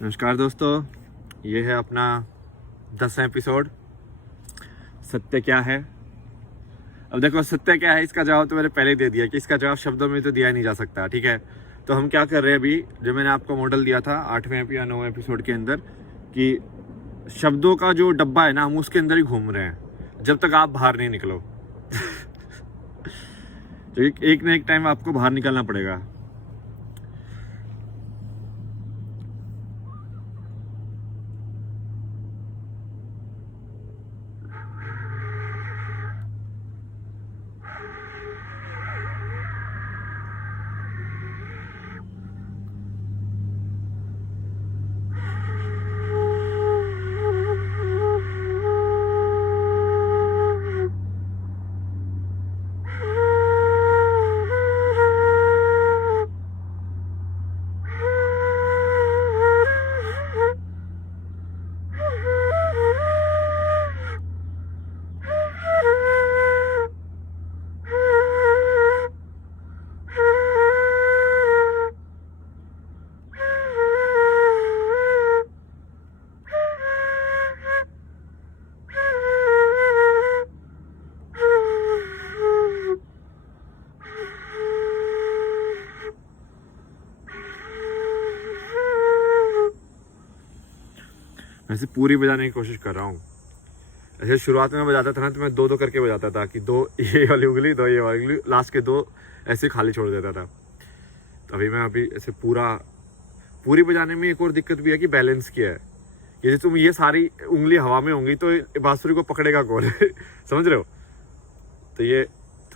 नमस्कार दोस्तों, ये है अपना 10वां एपिसोड। सत्य क्या है? अब देखो, सत्य क्या है इसका जवाब तो मैंने पहले ही दे दिया कि इसका जवाब शब्दों में तो दिया नहीं जा सकता। ठीक है, तो हम क्या कर रहे हैं अभी, जो मैंने आपको मॉडल दिया था 8वें या 9वें एपिसोड के अंदर, कि शब्दों का जो डब्बा है ना, हम उसके अंदर ही घूम रहे हैं जब तक आप बाहर नहीं निकलो। तो एक ना एक टाइम आपको बाहर निकलना पड़ेगा। वैसे पूरी बजाने की कोशिश कर रहा हूँ। ऐसे शुरुआत में बजाता था ना, तो मैं दो दो करके बजाता था कि दो ये वाली उंगली, दो ये वाली उंगली, लास्ट के दो ऐसे खाली छोड़ देता था। तो अभी ऐसे पूरी बजाने में एक और दिक्कत भी है कि बैलेंस की है। यदि तुम ये सारी उंगली हवा में होंगी तो बांसुरी को पकड़ेगा कौन? समझ रहे हो? तो ये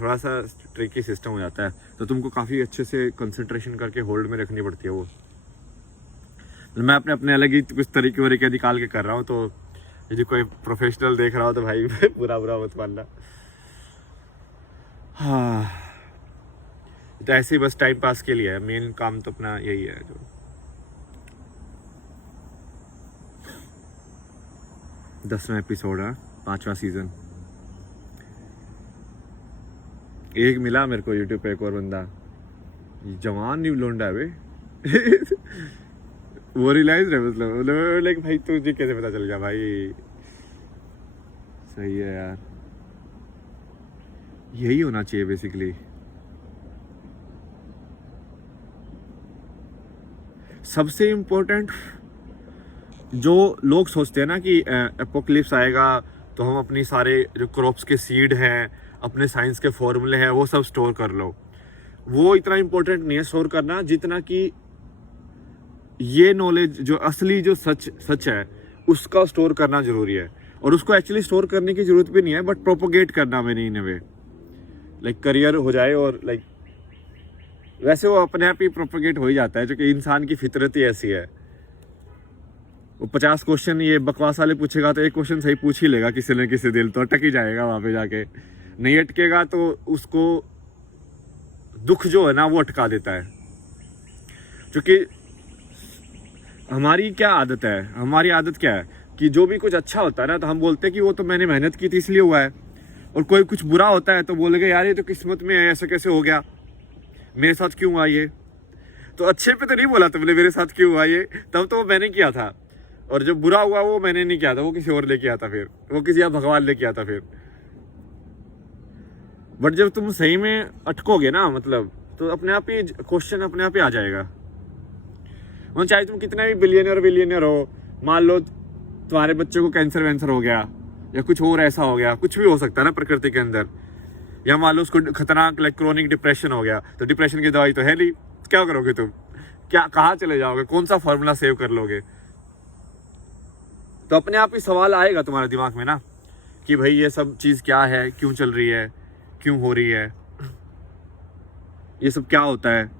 थोड़ा सा ट्रिकी सिस्टम हो जाता है, तो तुमको काफ़ी अच्छे से कंसंट्रेशन करके होल्ड में रखनी पड़ती है वो। मैं अपने अलग ही कुछ तरीके वरीके निकाल के कर रहा हूँ, तो यदि कोई प्रोफेशनल देख रहा हो तो भाई बुरा मत मानना। हाँ, तो ऐसे ही बस टाइम पास के लिए है, मेन काम तो अपना यही है। जो 10वां एपिसोड है, 5वां सीजन। एक मिला मेरे को यूट्यूब पे एक और बंदा, जवान न्यू लोंडा है बे। वो रियलाइज रहे, मतलब लाइक भाई तुझे कैसे पता चल गया भाई? सही है यार, यही होना चाहिए बेसिकली। सबसे इम्पोर्टेंट जो लोग सोचते हैं ना कि एपोक्लिप्स आएगा तो हम अपनी सारे जो क्रॉप्स के सीड हैं, अपने साइंस के फॉर्मूले हैं, वो सब स्टोर कर लो। वो इतना इम्पोर्टेंट नहीं है स्टोर करना, जितना कि ये नॉलेज जो असली जो सच है उसका स्टोर करना जरूरी है। और उसको एक्चुअली स्टोर करने की जरूरत भी नहीं है, बट प्रोपोगेट करना में नहीं, वे लाइक करियर हो जाए। और लाइक वैसे वो अपने आप ही प्रोपोगेट हो ही जाता है, जो कि इंसान की फितरत ही ऐसी है। वो 50 क्वेश्चन ये बकवास वाले पूछेगा तो एक क्वेश्चन सही पूछ ही लेगा किसी न किसी दिल, तो अटक ही जाएगा वहां पे जाके। नहीं अटकेगा तो उसको दुख जो है ना वो अटका देता है। क्योंकि हमारी क्या आदत है, हमारी आदत क्या है कि जो भी कुछ अच्छा होता है ना, तो हम बोलते हैं कि वो तो मैंने मेहनत की थी इसलिए हुआ है। और कोई कुछ बुरा होता है तो बोलेंगे यार ये तो किस्मत में है, ऐसा कैसे हो गया, मेरे साथ क्यों हुआ ये? तो अच्छे पे तो नहीं बोला तुमने मेरे साथ क्यों हुआ ये, तब तो वो मैंने किया था। और जो बुरा हुआ वो मैंने नहीं किया था, वो किसी और लेके आता, फिर वो किसी और भगवान लेके आता फिर। बट जब तुम सही में अटकोगे ना, मतलब तो अपने आप ही क्वेश्चन अपने आप ही आ जाएगा। और चाहे तुम कितना भी बिलियनियर हो, मान लो तुम्हारे बच्चे को कैंसर वैंसर हो गया या कुछ और ऐसा हो गया, कुछ भी हो सकता है ना प्रकृति के अंदर। या मान लो उसको खतरनाक लाइक क्रोनिक डिप्रेशन हो गया, तो डिप्रेशन की दवाई तो है नहीं, क्या करोगे तुम? क्या कहाँ चले जाओगे? कौन सा फॉर्मूला सेव कर लोगे? तो अपने आप ही सवाल आएगा तुम्हारे दिमाग में ना कि भाई ये सब चीज़ क्या है, क्यों चल रही है, क्यों हो रही है, ये सब क्या होता है।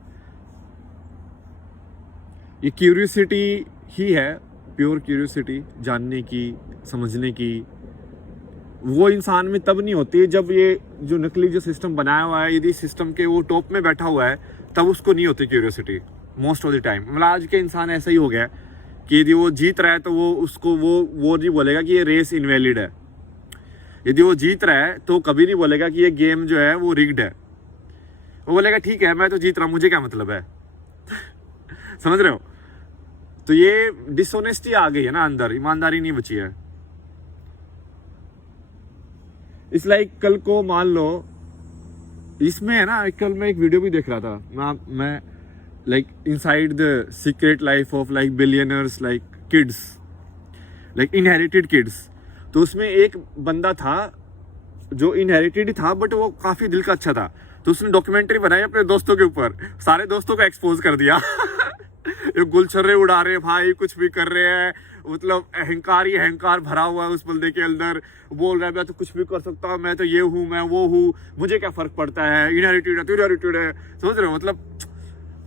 ये क्यूरियोसिटी ही है, प्योर क्यूरियोसिटी, जानने की, समझने की। वो इंसान में तब नहीं होती जब ये जो नकली जो सिस्टम बनाया हुआ है, यदि सिस्टम के वो टॉप में बैठा हुआ है, तब उसको नहीं होती curiosity most of the time. मतलब आज के इंसान ऐसा ही हो गया कि यदि वो जीत रहा है तो वो उसको वो नहीं बोलेगा कि ये रेस इनवैलिड है। यदि वो जीत रहा है तो कभी नहीं बोलेगा कि ये गेम जो है वो रिग्ड है। वो बोलेगा ठीक है मैं तो जीत रहा हूँ, मुझे क्या मतलब है। समझ रहे हो? तो ये डिसऑनेस्टी आ गई है ना अंदर, ईमानदारी नहीं बची है। इस लाइक कल को मान लो इसमें है ना, कल मैं एक वीडियो भी देख रहा था मैं like inside the secret life of like billionaires like kids, like inherited kids. तो उसमें एक बंदा था जो इनहेरिटेड था बट वो काफी दिल का अच्छा था, तो उसने डॉक्यूमेंट्री बनाई अपने दोस्तों के ऊपर, सारे दोस्तों को एक्सपोज कर दिया ये गुलछर्रे उड़ा रहे भाई, कुछ भी कर रहे हैं, मतलब अहंकार ही अहंकार भरा हुआ है उस बंदे के अंदर। बोल रहा है मैं तो कुछ भी कर सकता हूँ, मैं तो ये हूँ, मैं वो हूँ, मुझे क्या फर्क पड़ता है, इनहेरिटेड है तो इनहेरिटेड है, समझ रहे हो मतलब।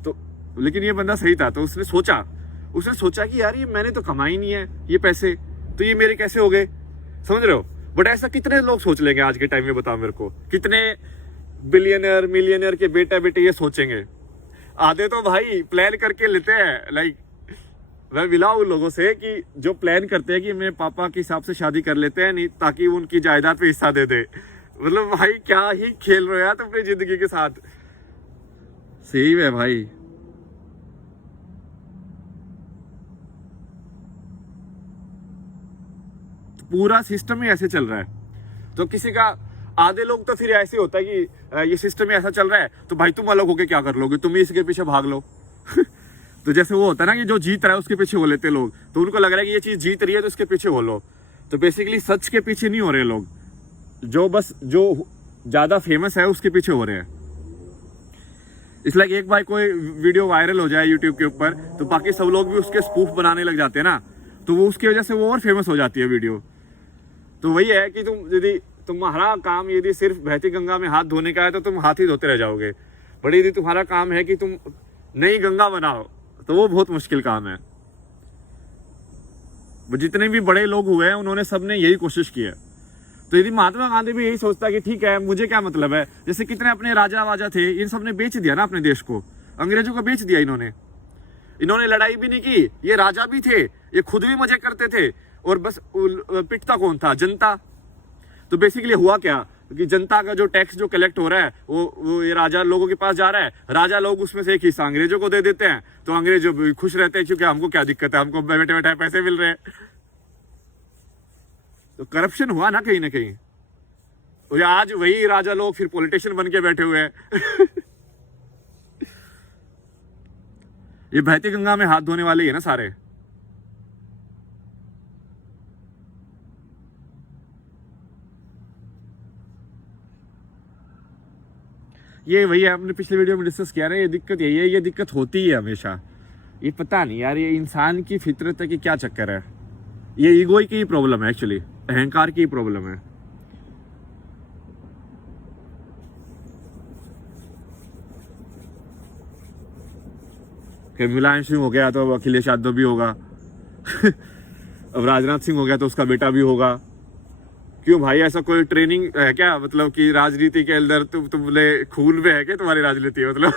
तो लेकिन ये बंदा सही था, तो उसने सोचा कि यार ये मैंने तो कमाई नहीं है ये पैसे, तो ये मेरे कैसे हो गए, समझ रहे हो। बट ऐसा कितने लोग सोच लेंगे आज के टाइम में, बताओ मेरे को, कितने बिलियनर मिलियनर के बेटा बेटे ये सोचेंगे। आधे तो भाई प्लान करके लेते हैं, लाइक मैं मिला उन लोगों से कि जो प्लान करते हैं कि मेरे पापा के हिसाब से शादी कर लेते हैं नहीं ताकि वो उनकी जायदाद पे हिस्सा दे दे। मतलब भाई क्या ही खेल रहे हो यार तुम अपनी जिंदगी के साथ, सही है भाई। पूरा सिस्टम ही ऐसे चल रहा है। तो किसी का आधे लोग तो फिर ऐसे होता है कि ये सिस्टम ही ऐसा चल रहा है तो भाई तुम अलग होके क्या कर लोगे, तुम ही इसके पीछे भाग लो तो जैसे वो होता है ना कि जो जीत रहा है उसके पीछे हो लेते लोग, तो उनको लग रहा है कि ये चीज जीत रही है तो उसके पीछे हो लो। तो बेसिकली सच के पीछे नहीं हो रहे लोग, जो ज्यादा फेमस है उसके पीछे हो रहे हैं। इसलिए एक बार कोई वीडियो वायरल हो जाए यूट्यूब के ऊपर तो बाकी सब लोग भी उसके स्पूफ बनाने लग जाते हैं ना, तो वो उसकी वजह से वो और फेमस हो जाती है वीडियो। तो वही है कि तुम्हारा काम यदि सिर्फ बहती गंगा में हाथ धोने का है तो तुम हाथ ही धोते रह जाओगे, बट यदि तुम्हारा काम है कि तुम नई गंगा बनाओ तो वो बहुत मुश्किल काम है। जितने भी बड़े लोग हुए हैं उन्होंने सबने यही कोशिश की है। तो यदि महात्मा गांधी भी यही सोचता कि ठीक है मुझे क्या मतलब है, जैसे कितने अपने राजा वाजा थे, इन सब ने बेच दिया ना अपने देश को, अंग्रेजों को बेच दिया इन्होंने लड़ाई भी नहीं की, ये राजा भी थे, ये खुद भी मजे करते थे और बस पिटता कौन था, जनता। तो बेसिकली हुआ क्या कि जनता का जो टैक्स जो कलेक्ट हो रहा है वो ये राजा लोगों के पास जा रहा है, राजा लोग उसमें से एक हिस्सा अंग्रेजों को दे देते हैं, तो अंग्रेज जो खुश रहते हैं क्योंकि हमको क्या दिक्कत है, हमको बैठे बैठे पैसे मिल रहे हैं। तो करप्शन हुआ ना कहीं और आज वही राजा लोग फिर पॉलिटिशियन बन के बैठे हुए हैं ये बहती गंगा में हाथ धोने वाले ही है ना सारे। ये वही आपने पिछले वीडियो में डिस्कस किया ना, ये दिक्कत यही है, ये दिक्कत होती है हमेशा। ये पता नहीं यार, ये इंसान की फितरत है कि क्या चक्कर है, ये ईगो की प्रॉब्लम है, एक्चुअली अहंकार की प्रॉब्लम है। मुलायम सिंह हो गया तो अब अखिलेश यादव भी होगा अब राजनाथ सिंह हो गया तो उसका बेटा भी होगा। क्यों भाई, ऐसा कोई ट्रेनिंग है क्या, मतलब कि राजनीति के अंदर तुमने खून में है क्या तुम्हारी राजनीति, मतलब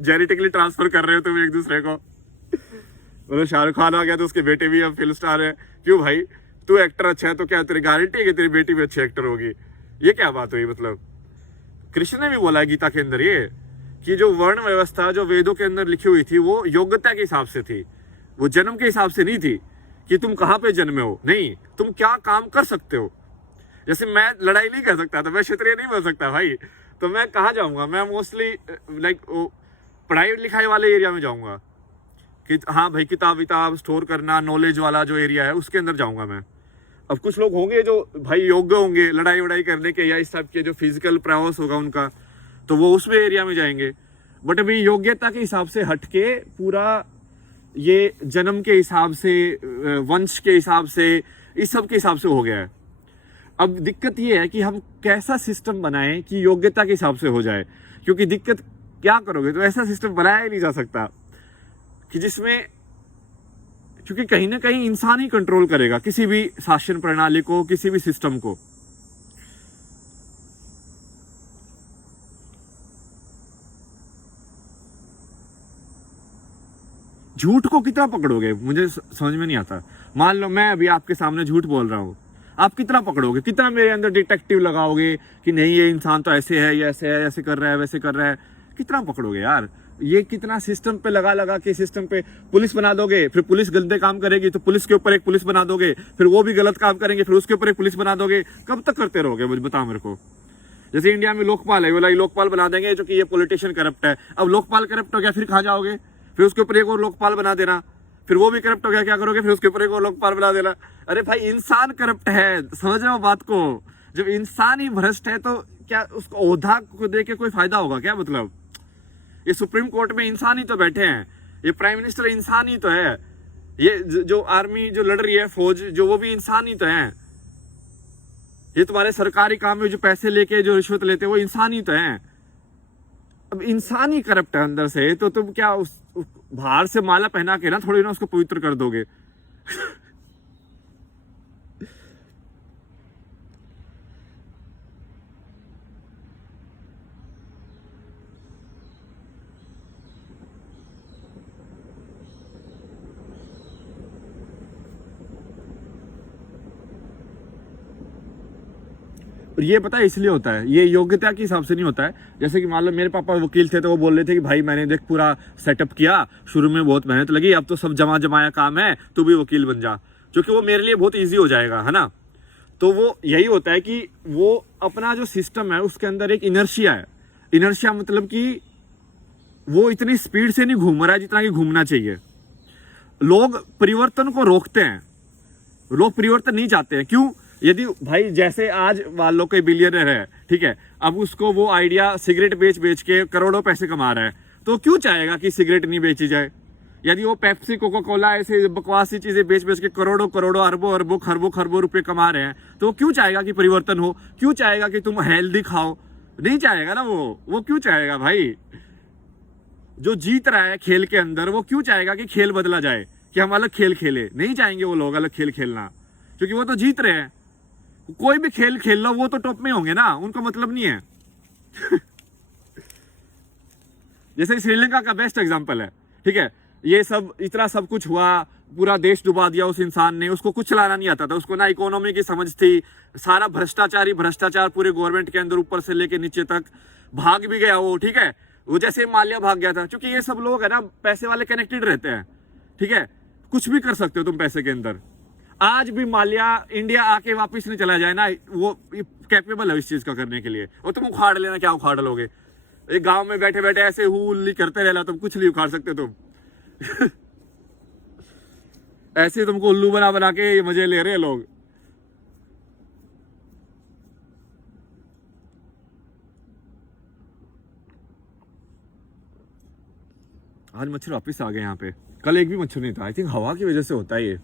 जेनेटिकली ट्रांसफर कर रहे हो तुम एक दूसरे को। मतलब शाहरुख खान आ गया तो उसके बेटे भी अब फिल्म स्टार है। क्यों भाई, तू एक्टर अच्छा है तो क्या तेरी गारंटी है कि तेरी बेटी भी अच्छी एक्टर होगी? ये क्या बात हुई? मतलब कृष्ण ने भी बोला है गीता के अंदर ये कि जो वर्ण व्यवस्था जो वेदों के अंदर लिखी हुई थी वो योग्यता के हिसाब से थी, वो जन्म के हिसाब से नहीं थी कि तुम कहाँ पे जन्मे हो, नहीं, तुम क्या काम कर सकते हो। जैसे मैं लड़ाई नहीं कर सकता तो मैं क्षत्रिय नहीं बन सकता भाई, तो मैं कहाँ जाऊंगा, मैं मोस्टली लाइक पढ़ाई लिखाई वाले एरिया में जाऊंगा कि हाँ भाई किताब विताब स्टोर करना, नॉलेज वाला जो एरिया है उसके अंदर जाऊंगा मैं। अब कुछ लोग होंगे जो भाई योग्य होंगे लड़ाई वड़ाई करने के या इस टाइप के जो फिजिकल प्रयास होगा उनका, तो वो उसमें एरिया में जाएंगे। बट अभी योग्यता के हिसाब से हटके पूरा ये जन्म के हिसाब से, वंश के हिसाब से, इस सब के हिसाब से हो गया है। अब दिक्कत ये है कि हम कैसा सिस्टम बनाएं कि योग्यता के हिसाब से हो जाए, क्योंकि दिक्कत क्या करोगे, तो ऐसा सिस्टम बनाया ही नहीं जा सकता कि जिसमें, क्योंकि कहीं ना कहीं इंसान ही कंट्रोल करेगा किसी भी शासन प्रणाली को, किसी भी सिस्टम को। झूठ को कितना पकड़ोगे, मुझे समझ में नहीं आता। मान लो मैं अभी आपके सामने झूठ बोल रहा हूं, आप कितना पकड़ोगे, कितना मेरे अंदर डिटेक्टिव लगाओगे कि नहीं ये इंसान तो ऐसे है, ये ऐसे है, ऐसे कर रहा है, वैसे कर रहा है, कितना पकड़ोगे यार? ये कितना सिस्टम पे लगा लगा के सिस्टम पे पुलिस बना दोगे, फिर पुलिस गंदे काम करेगी तो पुलिस के ऊपर एक पुलिस बना दोगे, फिर वो भी गलत काम करेंगे फिर उसके ऊपर एक पुलिस बना दोगे। कब तक करते रहोगे मुझे बताओ मेरे को। जैसे इंडिया में लोकपाल है, बोला लोकपाल बना देंगे जो कि ये पॉलिटिशियन करप्ट है। अब लोकपाल करप्ट हो गया फिर कहाँ जाओगे, फिर उसके ऊपर एक और लोकपाल बना देना, फिर वो भी करप्ट हो गया क्या करोगे, फिर उसके ऊपर एक और लोकपाल बना देना। अरे भाई इंसान करप्ट है, समझ रहे हो बात को। जब इंसान ही भ्रष्ट है तो क्या उसको ओहदा को दे के कोई फायदा होगा क्या। मतलब ये सुप्रीम कोर्ट में इंसान ही तो बैठे हैं, ये प्राइम मिनिस्टर इंसान ही तो है, ये जो आर्मी जो लड़ रही है फौज जो वो भी इंसान ही तो है, ये तुम्हारे सरकारी काम में जो पैसे लेके जो रिश्वत लेते हैं वो इंसान ही तो है। अब इंसान ही करप्ट है अंदर से तो तुम क्या उस बाहर से माला पहना के ना थोड़ी ना उसको पवित्र कर दोगे। और ये पता है इसलिए होता है, ये योग्यता के हिसाब से नहीं होता है। जैसे कि मान लो मेरे पापा वकील थे तो वो बोल रहे थे कि भाई मैंने देख पूरा सेटअप किया, शुरू में बहुत मेहनत लगी, अब तो सब जमा जमाया काम है, तू भी वकील बन जा, क्योंकि वो मेरे लिए बहुत ईजी हो जाएगा, है ना। तो वो यही होता है कि वो अपना जो सिस्टम है उसके अंदर एक इनर्शिया है। इनर्शिया मतलब कि वो इतनी स्पीड से नहीं घूम रहा है जितना कि घूमना चाहिए। लोग परिवर्तन को रोकते हैं, लोग परिवर्तन नहीं चाहते हैं। क्यों? यदि भाई जैसे आज मान लो कोई बिलियनर है, ठीक है, अब उसको वो आइडिया सिगरेट बेच बेच के करोड़ों पैसे कमा रहा है, तो क्यों चाहेगा कि सिगरेट नहीं बेची जाए। यदि वो पेप्सी कोका कोला ऐसे बकवासी चीजें बेच बेच के करोड़ों करोड़ों अरबों अरबों खरबों खरबों रुपए कमा रहे हैं, तो वो क्यों चाहेगा कि परिवर्तन हो, क्यों चाहेगा कि तुम हेल्दी खाओ, नहीं चाहेगा ना वो क्यों चाहेगा भाई। जो जीत रहा है खेल के अंदर वो क्यों चाहेगा कि खेल बदला जाए, कि हम अलग खेल खेले, नहीं चाहेंगे वो लोग अलग खेल खेलना, क्योंकि वो तो जीत रहे हैं। कोई भी खेल खेल लो वो तो टॉप में होंगे ना, उनको मतलब नहीं है। जैसे श्रीलंका का बेस्ट एग्जांपल है, ठीक है, ये सब इतना सब कुछ हुआ, पूरा देश डुबा दिया उस इंसान ने, उसको कुछ चलाना नहीं आता था, उसको ना इकोनॉमी की समझ थी, सारा भ्रष्टाचार ही भ्रष्टाचार पूरे गवर्नमेंट के अंदर ऊपर से लेके नीचे तक। भाग भी गया वो, ठीक है, वो जैसे माल्या भाग गया था, क्योंकि ये सब लोग है ना पैसे वाले कनेक्टेड रहते हैं, ठीक है, कुछ भी कर सकते हो तुम पैसे के अंदर। आज भी माल्या इंडिया आके वापस नहीं चला जाए ना, वो कैपेबल है इस चीज का करने के लिए। और तुम उखाड़ लेना, क्या उखाड़ लोगे, एक गांव में बैठे बैठे ऐसे हुल्ली करते रहना, तुम कुछ नहीं उखाड़ सकते तुम। ऐसे तुमको उल्लू बना बना के मजे ले रहे हैं लोग। आज मच्छर वापस आ गए यहाँ पे, कल एक भी मच्छर नहीं था। आई थिंक हवा की वजह से होता है ये।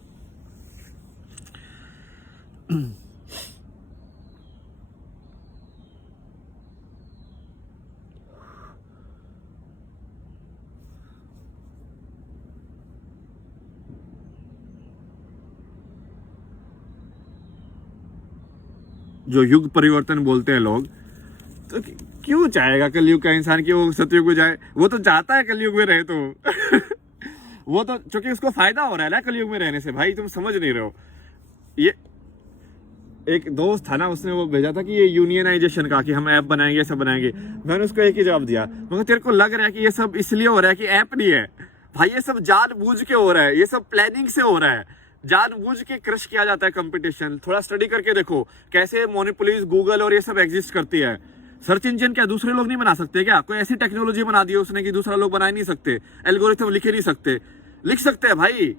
जो युग परिवर्तन बोलते हैं लोग, तो क्यों चाहेगा कलयुग का इंसान कि वो सतयुग में जाए। वो तो चाहता है कलयुग में रहे तो वो तो क्योंकि उसको फायदा हो रहा है ना कलयुग में रहने से। भाई तुम समझ नहीं रहे हो। ये एक दोस्त था ना, उसने वो भेजा था कि ये यूनियनाइजेशन का, कि हम ऐप बनाएंगे सब बनाएंगे। मैंने उसको एक ही जवाब दिया, मगर तेरे को लग रहा है कि ये सब इसलिए हो रहा है कि ऐप नहीं है भाई, ये सब जानबूझ के हो रहा है, ये सब प्लानिंग से हो रहा है, जानबूझ के क्रश किया जाता है कंपटीशन। थोड़ा स्टडी करके देखो कैसे मोनोपोलीज गूगल और ये सब एग्जिस्ट करती है। सर्च इंजन क्या दूसरे लोग नहीं बना सकते क्या? कोई ऐसी टेक्नोलॉजी बना दी उसने कि दूसरा लोग बना ही नहीं सकते। एल्गोरिथम लिखे नहीं सकते, लिख सकते हैं भाई,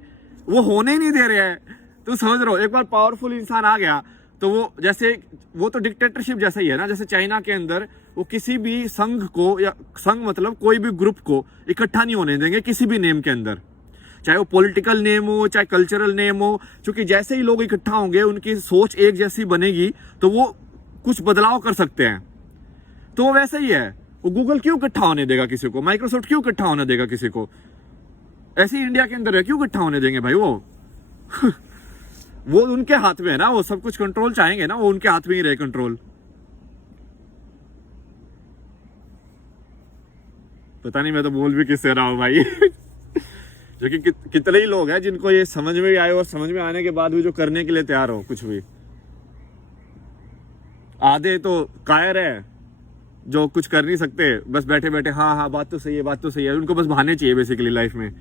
वो होने ही नहीं दे रहे हैं। तुम समझ रहे हो, एक बार पावरफुल इंसान आ गया तो वो जैसे वो तो डिक्टेटरशिप जैसा ही है ना। जैसे चाइना के अंदर वो किसी भी संघ को, या संघ मतलब कोई भी ग्रुप को इकट्ठा नहीं होने देंगे किसी भी नेम के अंदर, चाहे वो पॉलिटिकल नेम हो चाहे कल्चरल नेम हो, क्योंकि जैसे ही लोग इकट्ठा होंगे उनकी सोच एक जैसी बनेगी तो वो कुछ बदलाव कर सकते हैं। तो वो वैसे ही है, वो गूगल क्यों इकट्ठा होने देगा किसी को, माइक्रोसॉफ्ट क्यों इकट्ठा होने देगा किसी को, ऐसे ही इंडिया के अंदर है, क्यों इकट्ठा होने देंगे भाई वो वो उनके हाथ में है ना, वो सब कुछ कंट्रोल चाहेंगे ना, वो उनके हाथ में ही रहे कंट्रोल। पता नहीं मैं तो बोल भी किससे रहा हूं भाई जो कि कितने ही लोग हैं जिनको ये समझ में भी आए और समझ में आने के बाद भी जो करने के लिए तैयार हो कुछ भी। आधे तो कायर है, जो कुछ कर नहीं सकते, बस बैठे बैठे हाँ हाँ बात तो सही है, बात तो सही है, उनको बस बहाने चाहिए बेसिकली लाइफ में।